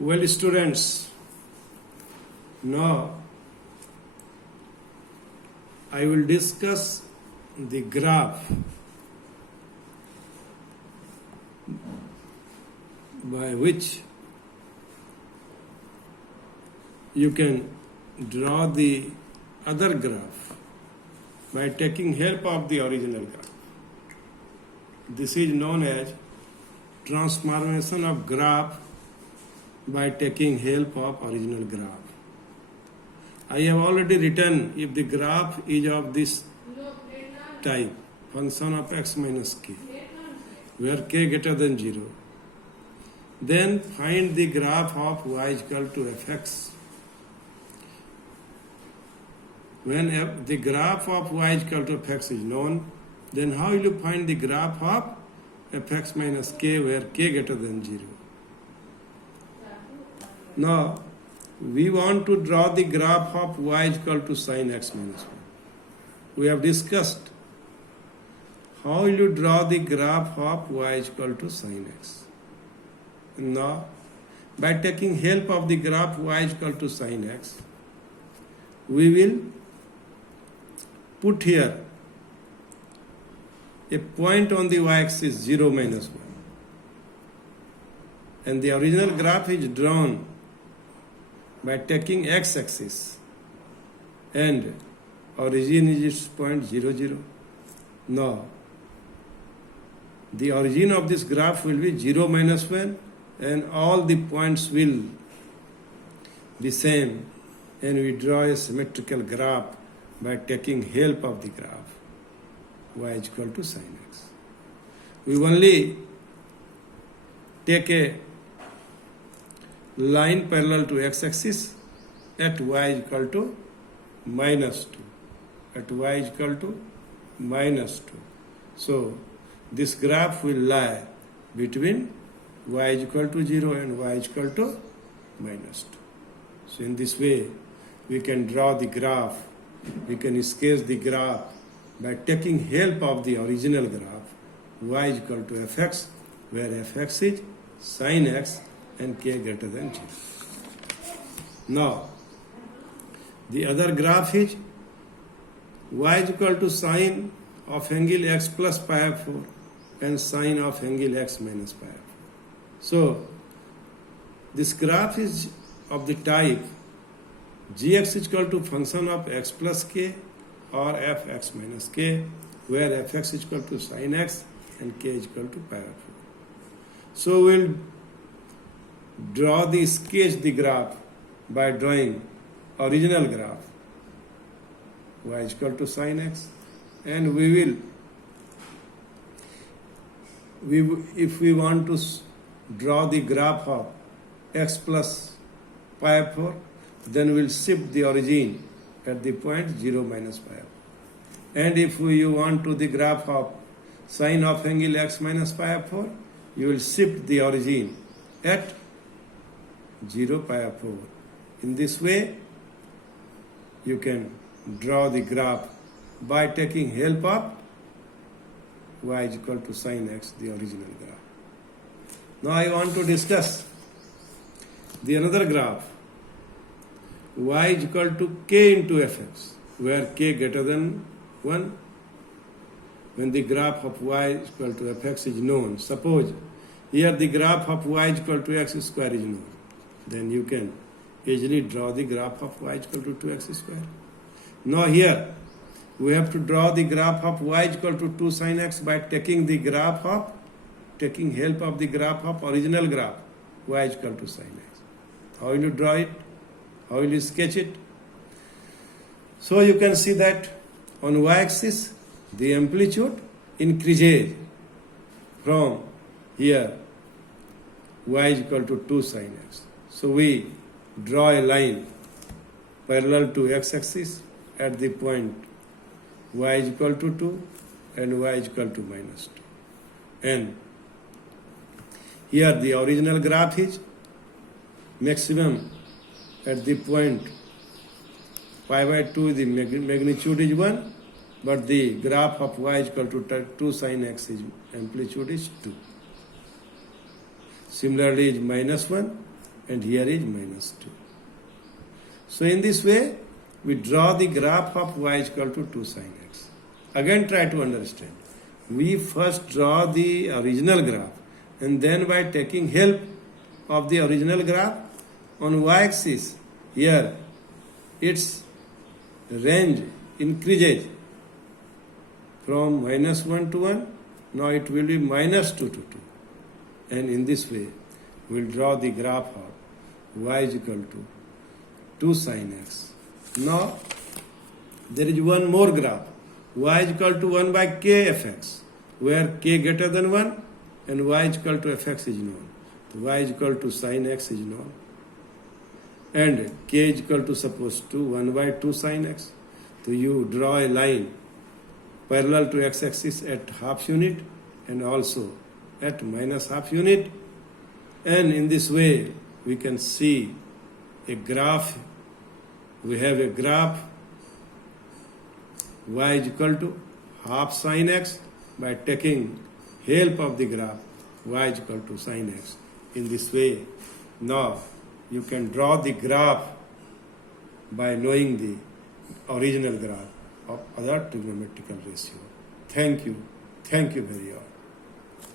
Well, students, now I will discuss the graph by which you can draw the other graph by taking help of the original graph. This is known as transformation of graph by taking help of original graph. I have already written if the graph is of this type, function of x minus k, where k greater than 0, then find the graph of y is equal to fx. When the graph of y is equal to fx is known, then how will you find the graph of fx minus k where k greater than 0? Now, we want to draw the graph of y is equal to sin x minus 1. We have discussed how will you draw the graph of y is equal to sin x. Now, by taking help of the graph y is equal to sin x, we will put here a point on the y-axis 0 minus 1. And the original graph is drawn by taking x-axis and origin is its point 0, 0. Now, the origin of this graph will be 0 minus 1 and all the points will be same, and we draw a symmetrical graph by taking help of the graph y is equal to sin x. We only take a line parallel to x-axis at y is equal to minus 2. At y is equal to minus 2. So, this graph will lie between y is equal to 0 and y is equal to minus 2. So, in this way, we can draw the graph, we can sketch the graph by taking help of the original graph y is equal to fx, where fx is sin x and k greater than 0. Now, the other graph is y is equal to sine of angle x plus pi 4 and sine of angle x minus pi 4. So, this graph is of the type gx is equal to function of x plus k or fx minus k, where fx is equal to sin x and k is equal to pi 4. So, we'll sketch the graph by drawing original graph y is equal to sin x, and if we want to draw the graph of x plus pi 4, then we'll shift the origin at the point 0 minus pi 4. And if you want to the graph of sine of angle x minus pi 4, you will shift the origin at 0 pi 4. In this way, you can draw the graph by taking help of y is equal to sin x, the original graph. Now I want to discuss the another graph, y is equal to k into fx, where k greater than 1. When the graph of y is equal to fx is known, suppose here the graph of y is equal to x square is known, then you can easily draw the graph of y is equal to 2x square. Now here, we have to draw the graph of y is equal to 2 sin x by taking help of the graph of original graph y is equal to sin x. How will you draw it? How will you sketch it? So you can see that on y-axis, the amplitude increases from here, y is equal to 2 sin x. So we draw a line parallel to x-axis at the point y is equal to 2 and y is equal to minus 2. And here the original graph is maximum at the point pi by 2, the magnitude is 1, but the graph of y is equal to 2 sin x amplitude is 2. Similarly, is minus 1 and here is minus 2. So in this way, we draw the graph of y is equal to 2 sin x. Again try to understand. We first draw the original graph, and then by taking help of the original graph on y-axis, here its range increases from minus 1 to 1. Now it will be minus 2 to 2. And in this way, we will draw the graph of y is equal to 2 sin x. Now, there is one more graph. Y is equal to 1 by k fx, where k greater than 1 and y is equal to fx is known. So y is equal to sin x is known. And k is equal to, suppose, to 1 by 2 sin x. So you draw a line parallel to x-axis at half unit and also at minus half unit. And in this way, we can see a graph. We have a graph y is equal to half sin x. By taking help of the graph, y is equal to sin x. In this way, now you can draw the graph by knowing the original graph of other trigonometrical ratio. Thank you. Thank you very much.